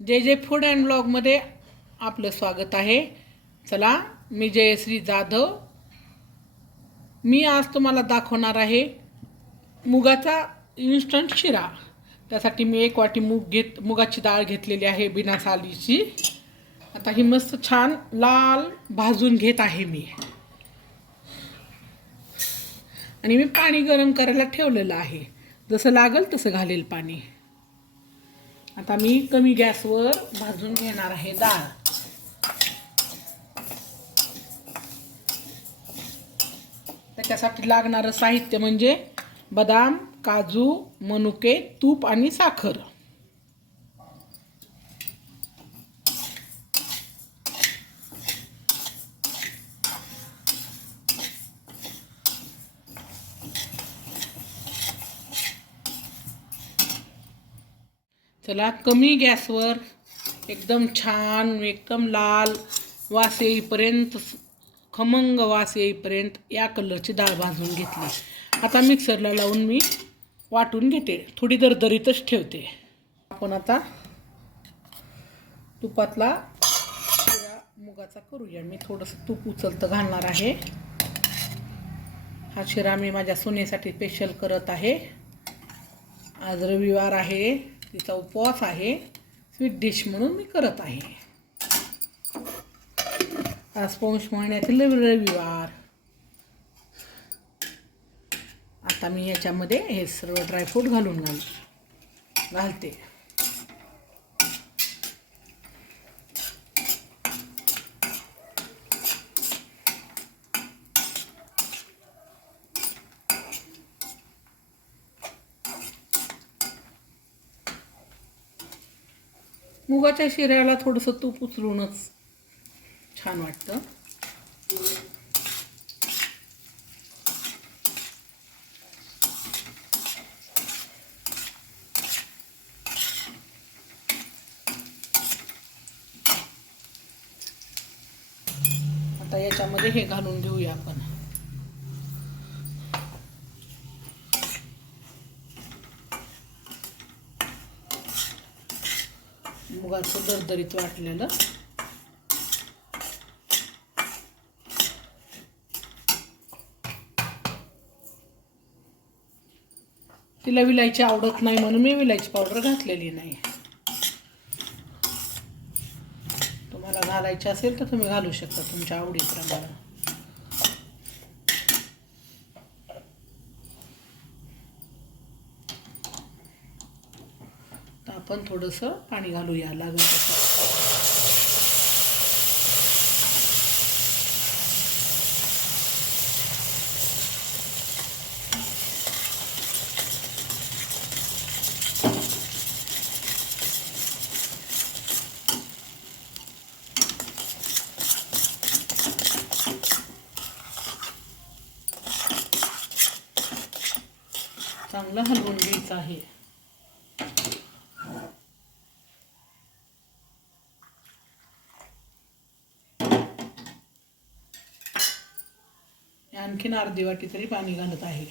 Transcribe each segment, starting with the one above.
जे जे food and ब्लॉगमध्ये आपलं स्वागत आहे. चला मी जयश्री जाधव. मी आज तुम्हाला दाखवणार आहे मुगाचा इन्स्टंट शिरा. त्यासाठी मी एक वाटी मूग घेत मुगाची डाळ घेतलेली आहे बिना सालीची. आता ही मस्त छान लाल भाजून घेत आहे मी. आणि मी पाणी गरम करायला ठेवलेलं आहे. जसं लागेल तसं घालेल पाणी. आता मी कमी गॅसवर भाजून घेणार आहे डाळ. त्याच्यासाठी लागणारं साहित्य म्हणजे बदाम काजू मनुके तूप आणि साखर. चला कमी गॅसवर एकदम छान एकदम लाल वास येईपर्यंत खमंग वास येईपर्यंत या कलरची डाळ भाजून घेतली. आता मिक्सरला लावून मी वाटून घेते. थोडी दरदरीतच ठेवते. आपण आता तुपातला शिरा मुगाचा करूया. मी थोडंसं तूप उचलतं घालणार आहे. हा शिरा मी माझ्या सुनेसाठी स्पेशल करत आहे. आज रविवार आहे. तिचा उपवास आहे स्वीट डिश म्हणून मी करत आहे. आज पौष महिन्यातील रविवार. आता मी याच्यामध्ये हे सर्व ड्रायफ्रूट घालून घाल घालते. मुगाच्या शिऱ्याला थोडंसं तूप उचलूनच छान वाटतं. आता याच्यामध्ये हे घालून घेऊया आपण. मुगाचं दरदरीत वाटलेलं. तिला विलायची आवडत नाही म्हणून मी विलायची पावडर घातलेली नाही. तुम्हाला घालायची असेल तर तुम्ही घालू शकता तुमच्या आवडीप्रमाणे तर आपण थोडंसं पाणी घालूया लागेल तसं. चांगलं हलवून घ्यायचं आहे. आणखीन अर्धी वाटी तरी पाणी घालत आहे.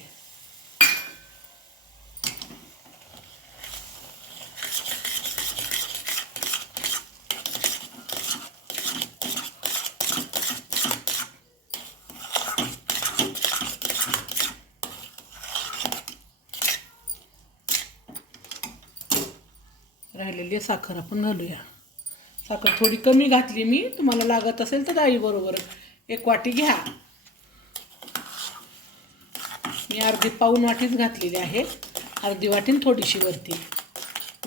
राहिलेली साखर आपण घालूया. साखर थोडी कमी घातली मी तुम्हाला लागत असेल तर डाळीबरोबर एक वाटी घ्या. मी अर्धी पाऊन वाटीच घातलेली आहे. अर्धी वाटीन थोडीशी वरती.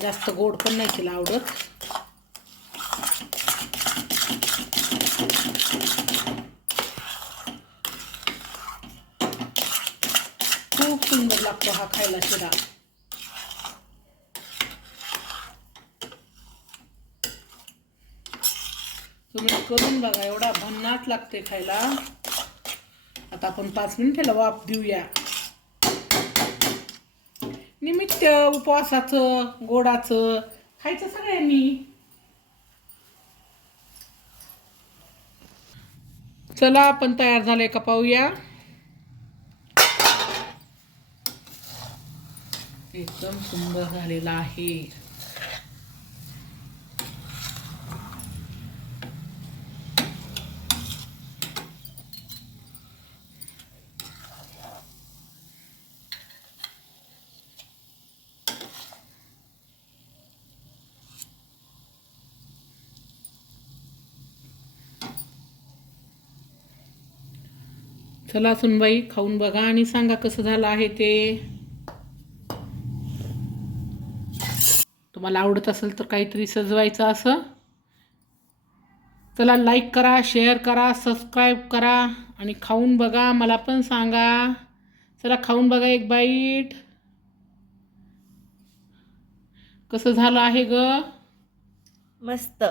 जास्त गोड पण नाही तिला आवडत. खूप सुंदर लागतो हा खायला शिरा. तुम्ही करून बघा एवढा भन्नाट लागते खायला. आता आपण पाच मिनिट ह्याला वाफ देऊया. निमित्त उपवासाचं गोडाचं खायचं सगळ्यांनी. चला आपण तयार झाले का पाहूया? एकदम सुंदर झालेला आहे. चला सुनबाई खाऊन बघा आणि सांगा कसं झालं आहे ते. तुम्हाला आवडत असेल तर काहीतरी सजवायचं असं. चला लाईक करा शेअर करा सबस्क्राईब करा आणि खाऊन बघा मला पण सांगा. चला खाऊन बघा एक बाईट कसं झालं आहे ग? मस्त.